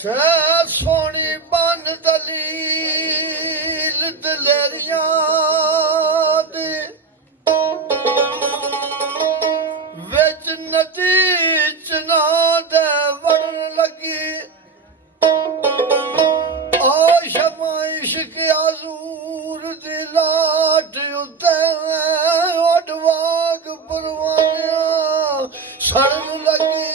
ਤੇ ਸੋਹਣੀ ਬਨ ਦਲੀਲ ਦਲੇਰੀਆਂ ਦੀ ਵਿੱਚ ਨਦੀ ਚਨਾ ਦੇ ਵੜਨ ਲੱਗੀ ਸ਼ਮਾ ਇਸ਼ਕ ਆਜ਼ੂਰ ਦੀ ਲਾਟ ਉੱਤੇ ਉਡਵਾਗ ਪਰਵਾਨਿਆਂ ਸੜਨ ਲੱਗੀ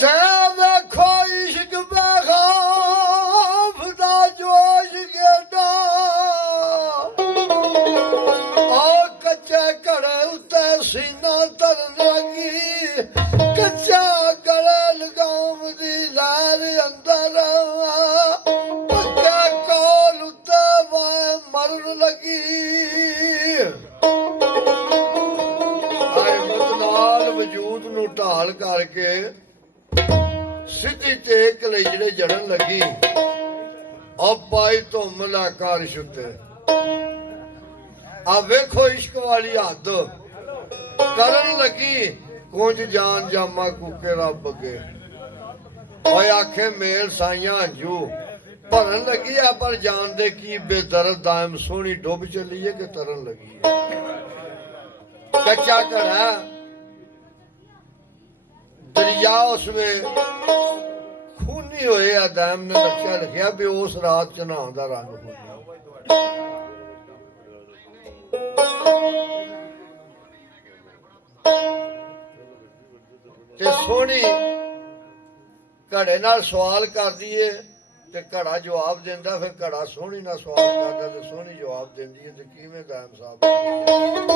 ਤੇ ਵੇਖੋ ਇਸ਼ਕ ਬੇਖੌਫ ਦਾ ਜੋਸ਼ ਗੇਡਾ ਕੱਚੇ ਘੜੇ ਉੱਤੇ ਸੀਨਾ ਧਰਨ ਲੱਗੀ ਕੱਚਾ ਗਲੇ ਲਗਾਮ ਦੀ ਲਹਿਰ ਅੰਦਰ ਪੱਕੇ ਕੋਲ ਉੱਤੇ ਵਾਏ ਮਰਨ ਲੱਗੀ ਆਏ ਮੁੱਤ ਨਾਲ ਵਜੂਦ ਨੂੰ ਢਾਲ ਕਰਕੇ ਸਿੱਧੀ ਟੇਕ ਲਈ ਜਿਹੜੇ ਜੜਨ ਲੱਗੀ ਆ ਪਾਈ ਧੁੰਮ ਲਾ ਕਾਰਿਸ਼ ਉੱਤੇ ਆ ਵੇਖੋ ਇਸ਼ਕ ਵਾਲੀ ਹੱਦ ਕਰਨ ਲੱਗੀ ਕੁੰਜ ਜਾਨ ਜਾਮਾ ਕੂਕੇ ਰੱਬ ਅੱਗੇ ਓਏ ਆਖੇ ਮੇਲ ਸਾਈਆਂ ਹੰਝੂ ਭਰਨ ਲੱਗੀ ਆ ਪਰ ਜਾਣਦੇ ਕੀ ਬੇਦਰਦ ਦਾਇਮ ਸੋਹਣੀ ਡੁੱਬ ਚੱਲੀ ਏ ਕਿ ਤਰਨ ਲੱਗੀ ਕੱਚਾ ਘੜਾ ਦਰਿਆ ਉਸ ਵੇ ਖੂਨੀ ਹੋਏ ਆ ਦਾਇਮ ਨੇ ਨਕਸ਼ਾ ਲਿਖਿਆ ਵੀ ਉਸ ਰਾਤ ਚਨਾਉਣ ਦਾ ਰੰਗ ਹੋ ਗਿਆ ਤੇ ਸੋਹਣੀ ਘੜੇ ਨਾਲ ਸਵਾਲ ਕਰਦੀ ਏ ਤੇ ਘੜਾ ਜਵਾਬ ਦਿੰਦਾ ਫਿਰ ਘੜਾ ਸੋਹਣੀ ਨਾਲ ਸਵਾਲ ਕਰਦਾ ਤੇ ਸੋਹਣੀ ਜਵਾਬ ਦਿੰਦੀ ਏ ਤੇ ਕਿਵੇਂ ਕਾਇਮ ਸਾਹਿਬ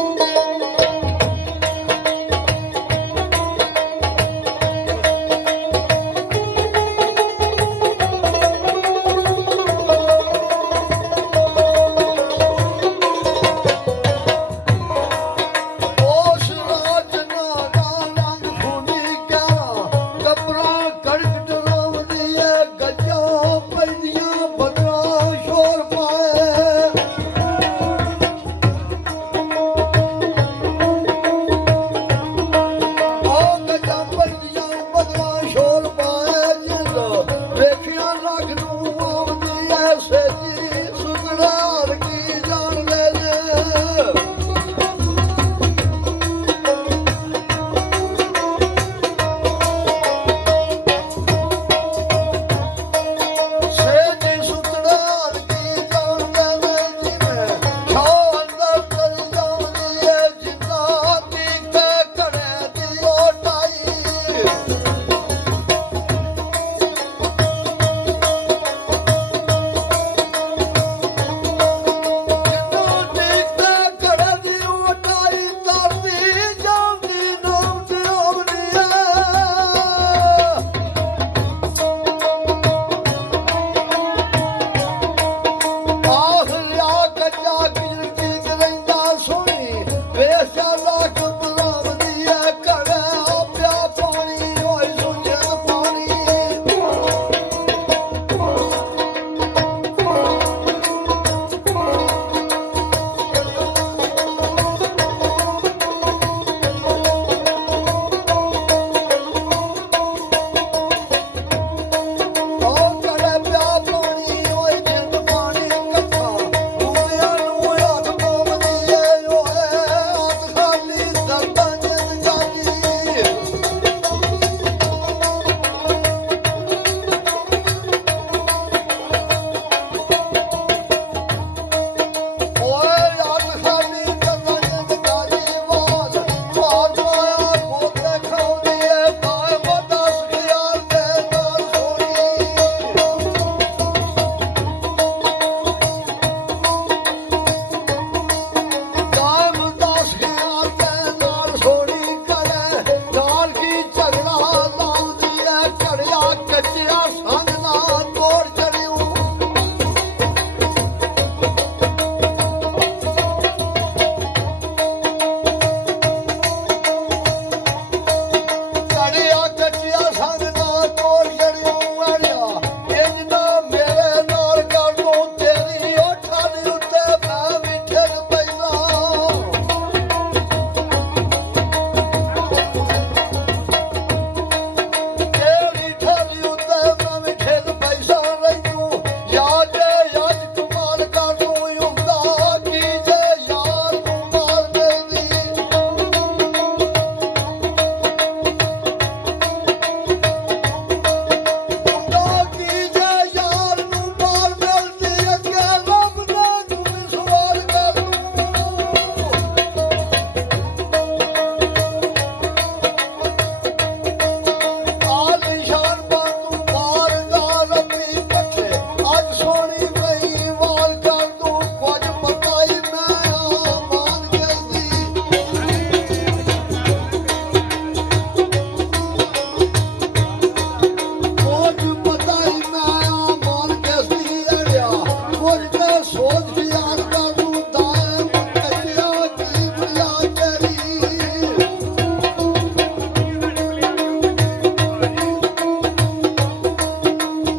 ਸੋਚ ਯਾਰ ਕਰੂ ਦਾਇਮ ਕੱਚਿਆ ਕੀ ਬੁਲਾ ਤੇਰੀ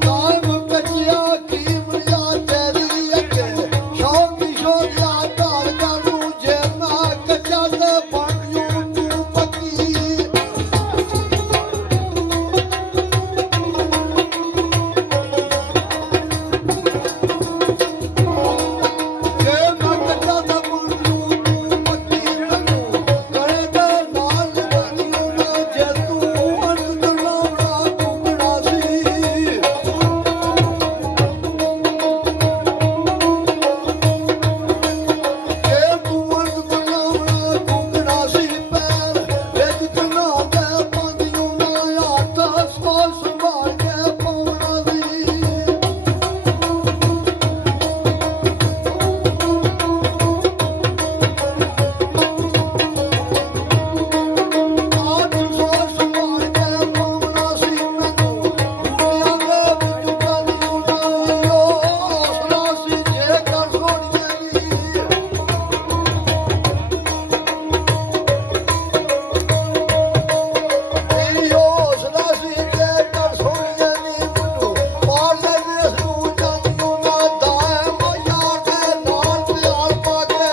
ਦਾਇਮ ਕੱਚਿਆ ਕੀ ਬੁਲਾ ਤੇਰੀ ਅੱਗੇ ਸ਼ੌਕ ਸ਼ੋਧਿਆ ਧਾਰ ਕਰੂ ਜੇ ਨਾ ਕੱਚਾ ਤੇ ਬਣ ਜੂ ਤੂੰ ਪੱਕੀ ਸੰਭਾਲ ਕੇ ਪਾਉਣਾ ਸੀ ਆਜ ਸੋਚ ਸੰਭਾਲ ਕੇ ਪਾਉਣਾ ਸੀ ਮੈਨੂੰ ਦੁਨੀਆ ਦੇ ਵਿੱਚ ਕਾਨੂੰ ਨਾ ਲੋ ਹੌਸਲਾ ਸੀ ਜੇ ਕਰ ਸੋਣੀਏ ਨੀ ਇਹ ਹੌਸਲਾ ਸੀ ਜੇ ਕਰ ਸੋਣੀਏ ਨੀ ਮੈਨੂੰ ਪਾਰ ਲੈ ਵੇਸ ਨੂੰ ਜਾਨੂੰ ਨਾ ਦਾਇਮ ਯਾਰ ਦੇ ਨਾਲ ਪਿਆਰ ਪਾ ਕੇ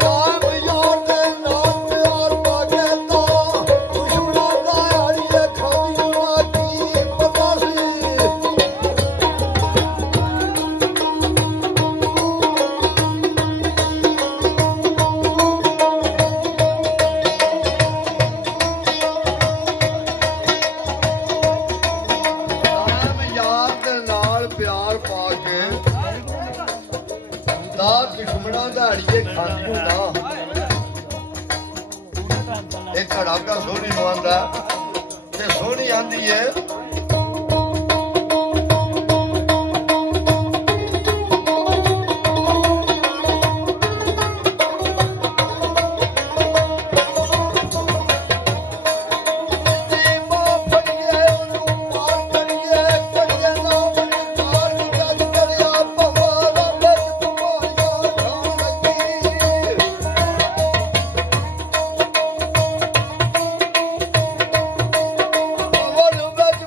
ਦਾਇਮ ਯਾਰ ਦੇ ਨਾਲ ਪਿਆਰ ਪਾ ਕੇ ਤਾਂ ਦੁਸ਼ਮਣਾਂ ਦਾ ਆੜੀਏ ਖਾਂਦੀ ਨਾ ਕੀ ਪਤਾ ਸੀ ਦਾਇਮ ਯਾਰ ਦੇ ਨਾਲ ਪਿਆਰ ਪਾ ਕੇ ਦਾ ਦੁਸ਼ਮਣਾਂ ਦਾ ਅੜੀਏ ਖਾਂਦੀ ਨਾ ਇਹ ਘੜਾ ਕਾ ਸੋਹਣੀ ਨਵਾਂਦਾ ਤੇ ਸੋਹਣੀ ਆਂਦੀ ਏ ਜੀ ਮਾਂ ਫੜੀਏ ਉਹਨੂੰ ਪਾਰ ਕਰੀਏ ਕੱਢੇ ਨਾ ਬਣੀ ਕਾਰ ਦੀ ਜੱਜ ਕਰਿਆ ਪਵਾਰਾ ਵਿੱਚ ਤੁਮਾਰੀਆਂ ਖਾਣ ਲੱਗੀ ਵਰ ਵਿੱਚ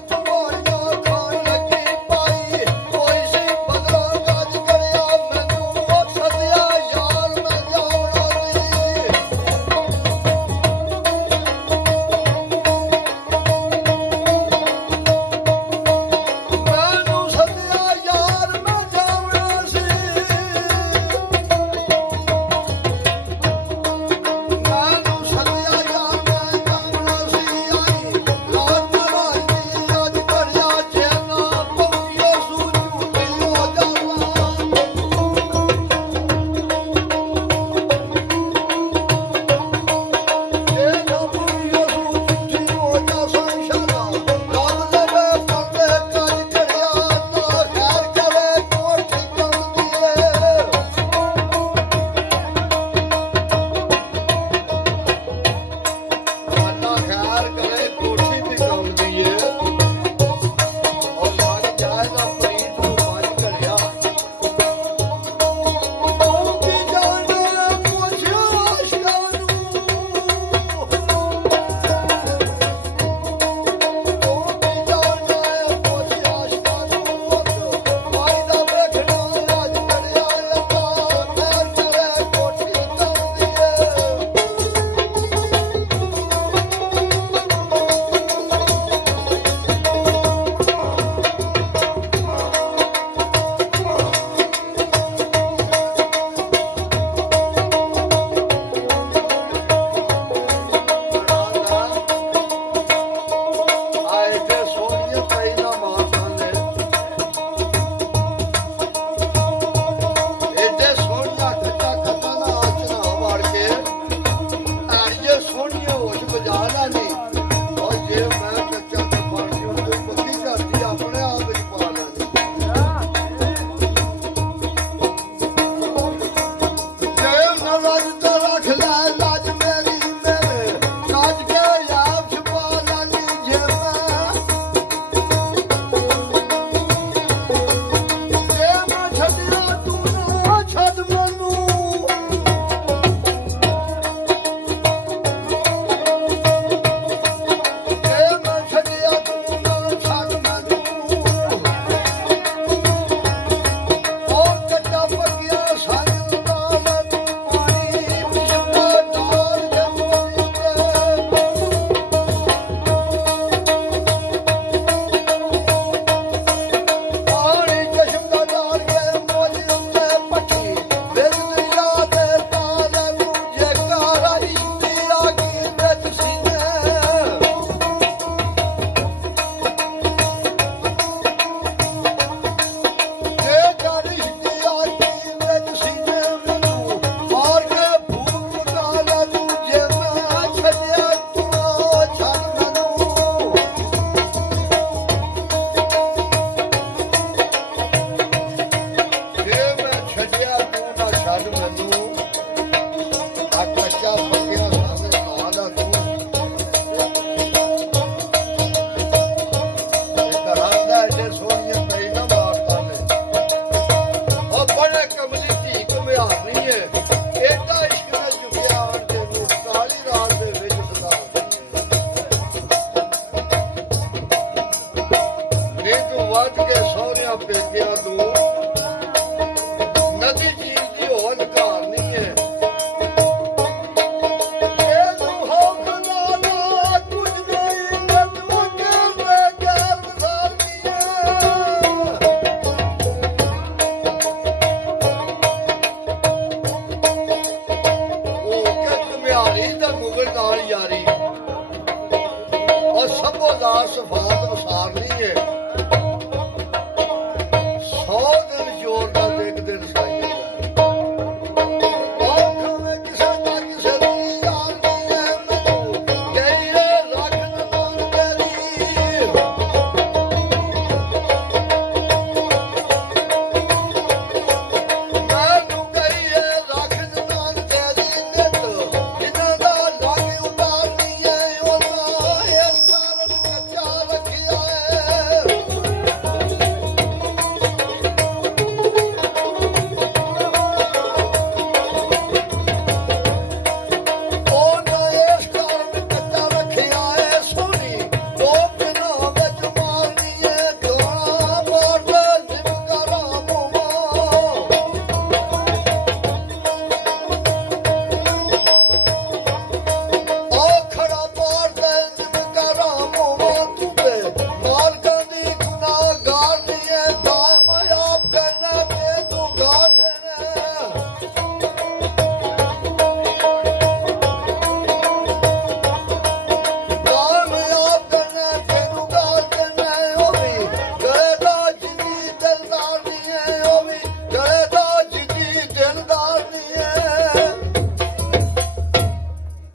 ਪੇਕਿਆਂ ਤੋਂ ਨਦੀ ਚੀਜ਼ ਦੀ ਹੋ ਅਨਕਾਰ ਨਹੀਂ ਹੈ ਇਹਨੂੰ ਹੌਕ ਲਾਲਾ ਕੁਝ ਨਹੀਂ ਨਦੂ ਕਹਿੰਦੇ ਗੈਰ ਸਾਲੀਆਂ ਉਹ ਕਿ ਘੁਮਿਆਰੀ ਦਾ ਮੁਗਲ ਨਾਲ ਯਾਰੀ ਔਰ ਸਭੋ ਦਾ ਸਫਾਤ ਵਸਾਰ ਨਹੀਂ ਹੈ